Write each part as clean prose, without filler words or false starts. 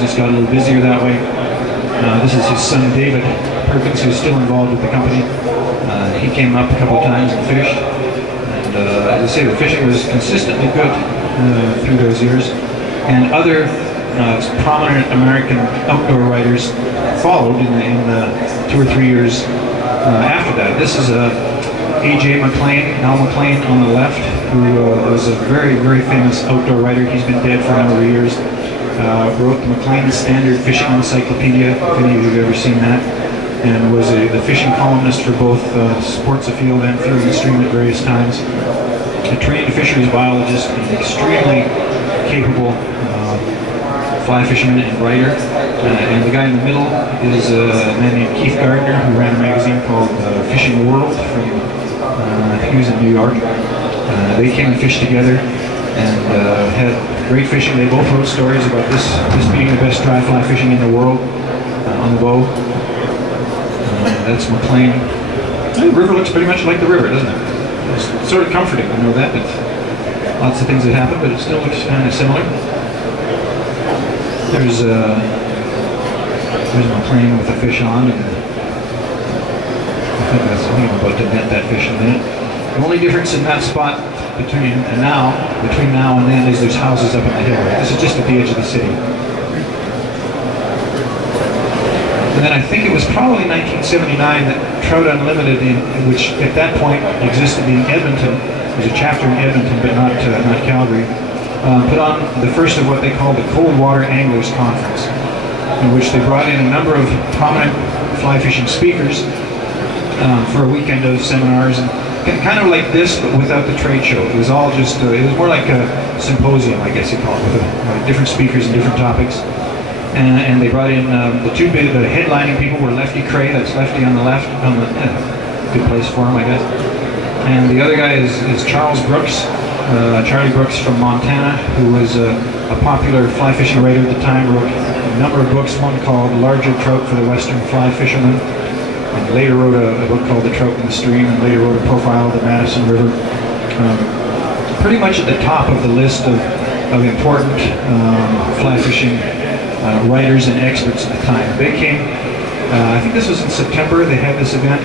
business got a little busier that way. This is his son David Perkins, who's still involved with the company. He came up a couple of times and fished. And as I say, the fishing was consistently good through those years. And other prominent American outdoor writers followed in the 2 or 3 years after that. This is A.J. McLean, Al McLean on the left, who was a very, very famous outdoor writer. He's been dead for a number of years. Wrote the McLean Standard Fishing Encyclopedia, if any of you have ever seen that, and was the fishing columnist for both Sports Afield and Field and Stream at various times. A trained fisheries biologist, an extremely capable fly fisherman and writer. And the guy in the middle is a man named Keith Gardner, who ran a magazine called Fishing World from, I think he was in New York. They came and fished together and had great fishing. They both wrote stories about this being the best dry fly fishing in the world on the Bow. That's McLean. The river looks pretty much like the river, doesn't it? It's sort of comforting, I know that, but lots of things that happen, but it still looks kind of similar. There's McLean with the fish on, and I think I'm about to net that fish in a minute. The only difference in that spot between now and then is there's houses up on the hill. Right? This is just at the edge of the city. And then I think it was probably 1979 that Trout Unlimited, which at that point existed in Edmonton, there's a chapter in Edmonton, but not Calgary, put on the first of what they called the Cold Water Anglers Conference, in which they brought in a number of prominent fly fishing speakers for a weekend of seminars, and kind of like this, but without the trade show. It was all just, it was more like a symposium, I guess you call it, with different speakers and different topics. And they brought in the headlining people were Lefty Cray, that's Lefty on the left, good place for him, I guess. And the other guy is Charles Brooks, Charlie Brooks from Montana, who was a popular fly fishing writer at the time, wrote a number of books, one called Larger Trout for the Western Fly Fisherman, and later wrote a book called The Trout in the Stream, and later wrote a profile of the Madison River. Pretty much at the top of the list of important fly fishing writers and experts at the time. They came, I think this was in September, they had this event,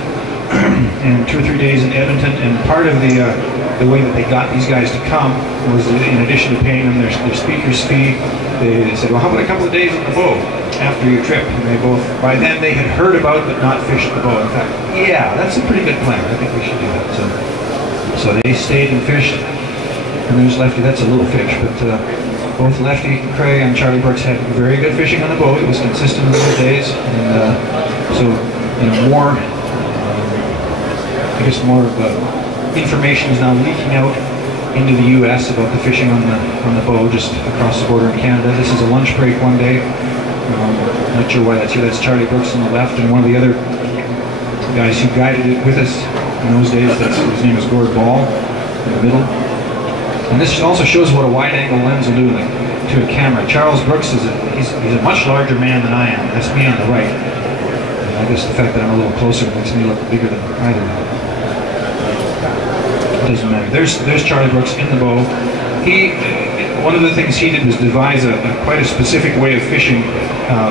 and 2 or 3 days in Edmonton, and part of the way that they got these guys to come was, in addition to paying them their speaker's fee, they said, well, how about a couple of days on the Bow after your trip? And they both, by then they had heard about but not fished the Bow. In fact, yeah, that's a pretty good plan. I think we should do that. So they stayed and fished, and there's Lefty. That's a little fish, but both Lefty Cray and Charlie Brooks had very good fishing on the Bow. It was consistent in those days, and so more, I guess more of information is now leaking out into the U.S. about the fishing on the Bow just across the border in Canada. This is a lunch break one day. Not sure why that's here. That's Charlie Brooks on the left, and one of the other guys who guided it with us in those days, his name is Gord Ball in the middle. And this also shows what a wide-angle lens will do to a camera. Charles Brooks he's a much larger man than I am. That's me on the right. And I guess the fact that I'm a little closer makes me look bigger than either. It doesn't matter. There's Charlie Brooks in the Bow. One of the things he did was devise quite a specific way of fishing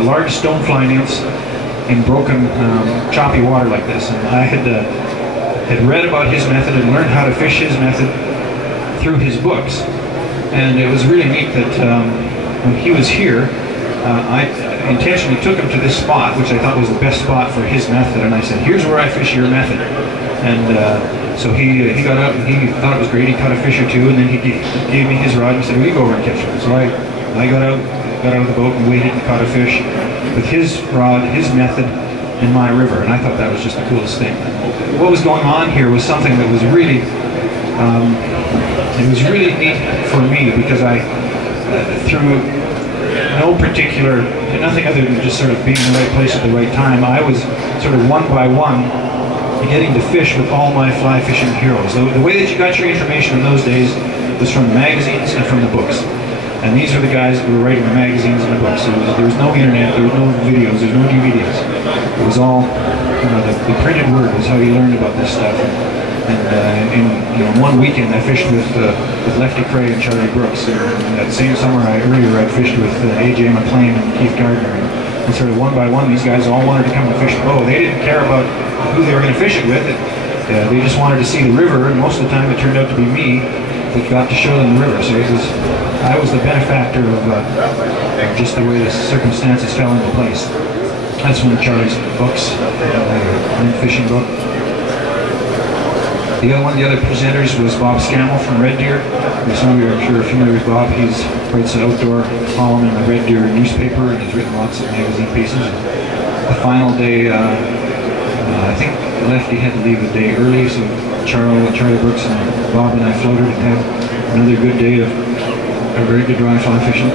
large stonefly nymphs in broken, choppy water like this. And I had read about his method and learned how to fish his method through his books. And it was really neat that when he was here, I intentionally took him to this spot, which I thought was the best spot for his method, and I said, here's where I fish your method. And so he got out and he thought it was great. He caught a fish or two, and then he gave me his rod and said, well, you go over and catch it. So I got out of the boat and waded and caught a fish with his rod, his method, in my river, and I thought that was just the coolest thing. What was going on here was something that was really, it was really neat for me, because I, through nothing other than just sort of being in the right place at the right time, I was sort of one by one getting to fish with all my fly fishing heroes. The way that you got your information in those days was from the magazines and from the books. And these are the guys that were writing the magazines and the books. There was no internet, there was no videos, there was no DVDs. It was all, the printed word was how you learned about this stuff. And in one weekend I fished with Lefty Cray and Charlie Brooks. And that same summer earlier I fished with A.J. McLennan and Keith Gardner. And sort of one by one, these guys all wanted to come and fish the Bow. They didn't care about who they were going to fish it with. They just wanted to see the river, and most of the time it turned out to be me that got to show them the river. So I was the benefactor of just the way the circumstances fell into place. That's one of Charlie's books, the fishing book. The other presenters was Bob Scammell from Red Deer. Some of you are sure familiar with Bob. He writes an outdoor column in the Red Deer newspaper, and he's written lots of magazine pieces. The final day, I think Lefty had to leave a day early, so Charlie Brooks and Bob and I floated and had another good day of a very good dry fly fishing.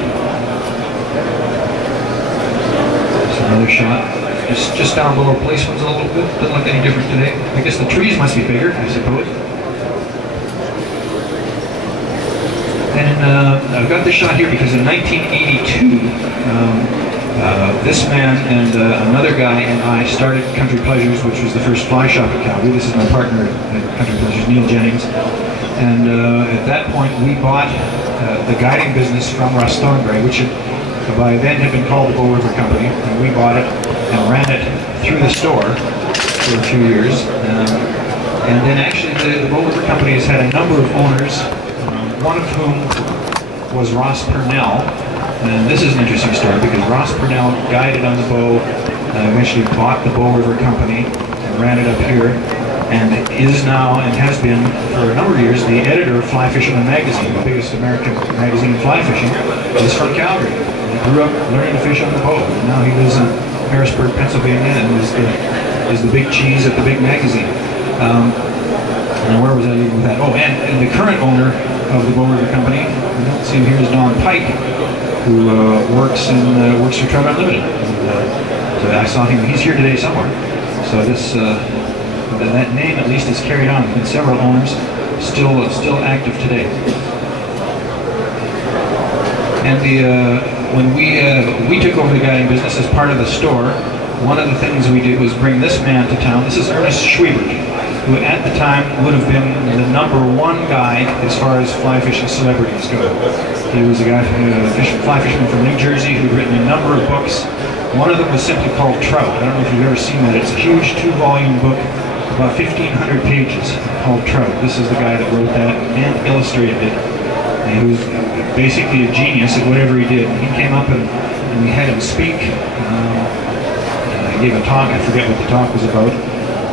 So another shot. Just down below placements a little bit. Doesn't look any different today. I guess the trees must be bigger, I suppose. And I've got this shot here because in 1982, this man and another guy and I started Country Pleasures, which was the first fly shop in Calgary. This is my partner at Country Pleasures, Neil Jennings. And at that point, we bought the guiding business from Russ Thornberry, which by then had been called the Bow River Company, and we bought it and ran it through the store for a few years. And then actually the Bow River Company has had a number of owners, one of whom was Ross Purnell. And this is an interesting story because Ross Purnell guided on the Bow, eventually bought the Bow River Company and ran it up here, and is now and has been for a number of years the editor of Fly Fisherman magazine, the biggest American magazine in fly fishing. He's from Calgary. He grew up learning to fish on the Bow. Now he lives in Harrisburg, Pennsylvania, and is the big cheese at the big magazine. And where was I leaving with that? Oh, and the current owner of the Bow River Company, I don't see him here, is Don Pike, who works for Trout Unlimited. So I saw him. He's here today somewhere. So this that name at least is carried on. There's been several owners, still active today. And when we took over the guiding business as part of the store, one of the things we did was bring this man to town. This is Ernest Schwiebert, who at the time would have been the #1 guy as far as fly fishing celebrities go. He was a guy, fly fisherman from New Jersey, who'd written a number of books. One of them was simply called Trout. I don't know if you've ever seen that. It's a huge 2-volume book, about 1,500 pages, called Trout. This is the guy that wrote that and illustrated it. And he was basically a genius at whatever he did. He came up and we had him speak. He gave a talk. I forget what the talk was about.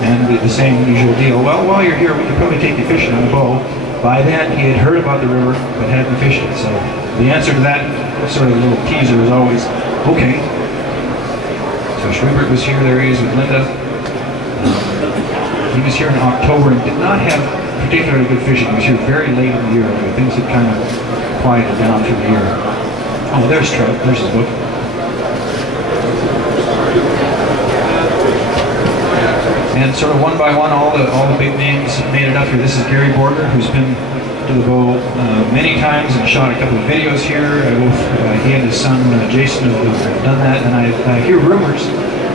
And the same usual deal. Well, while you're here, we can probably take you fishing on the Bow. By then, he had heard about the river, but hadn't fished it. So the answer to that sort of little teaser was always, okay. So Schwiebert was here. There he is with Linda. He was here in October and did not have particularly good fishing. He was here very late in the year. Things had kind of quieted down through the year. Oh, there's Trout. There's his book. And sort of one by one, all the big names made it up here. This is Gary Borger, who's been to the Bow many times and shot a couple of videos here. He and his son Jason have done that, and I hear rumors.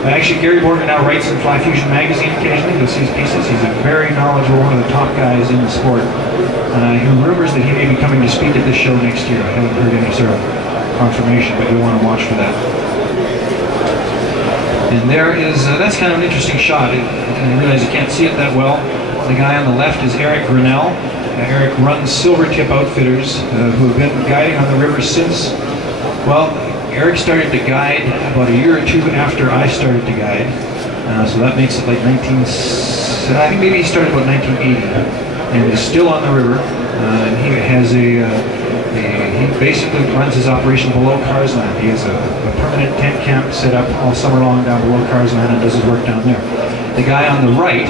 Actually, Gary Borger now writes in Fly Fusion magazine occasionally. You'll see his pieces. He's a very knowledgeable, one of the top guys in the sport. I hear rumors that he may be coming to speak at this show next year. I haven't heard any sort of confirmation, but you'll want to watch for that. And there is, that's kind of an interesting shot. I realize you can't see it that well. The guy on the left is Eric Grinnell. Eric runs Silvertip Outfitters, who have been guiding on the river since, well, Eric started to guide about a year or two after I started to guide. So that makes it like I think maybe he started about 1980, and is still on the river. And he has he basically runs his operation below Carsland. He has a permanent tent camp set up all summer long down below Carsland and does his work down there. The guy on the right,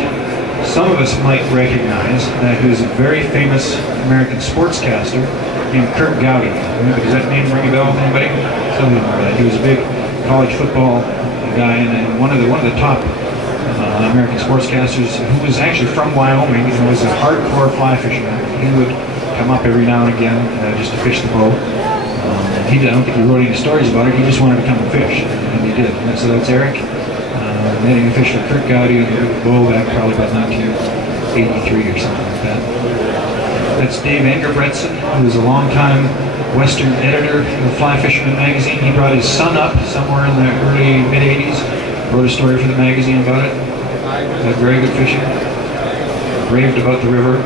some of us might recognize that he was a very famous American sportscaster named Kurt Gowdy. Does that name ring a bell with anybody? Something like that. He was a big college football guy and one of the top American sportscasters, who was actually from Wyoming and was a hardcore fly fisherman. He would come up every now and again just to fish the Bow. I don't think he wrote any stories about it. He just wanted to come and fish, and he did. And so that's Eric netting a fish for Kurt Gowdy on the Bow back probably about 1980 83 or something like that. That's Dave Engerbretson, who was a long-time Western editor of Fly Fisherman magazine. He brought his son up somewhere in the early, mid-80s, wrote a story for the magazine about it. Had very good fishing. Raved about the river.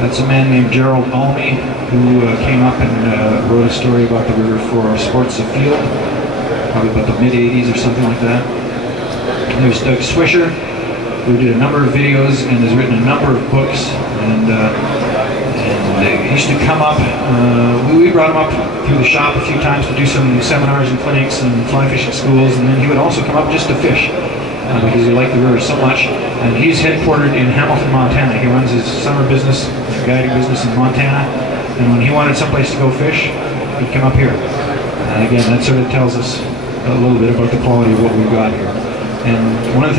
That's a man named Gerald Almy, who came up and wrote a story about the river for Sports Afield, probably about the mid-80s or something like that. And there's Doug Swisher, who did a number of videos and has written a number of books. And he used to come up, we brought him up through the shop a few times to do some seminars and clinics and fly fishing schools, and then he would also come up just to fish. Because he liked the river so much. And he's headquartered in Hamilton, Montana. He runs his summer business, guiding business in Montana. And when he wanted someplace to go fish, he'd come up here. And again, that sort of tells us a little bit about the quality of what we've got here. And one of the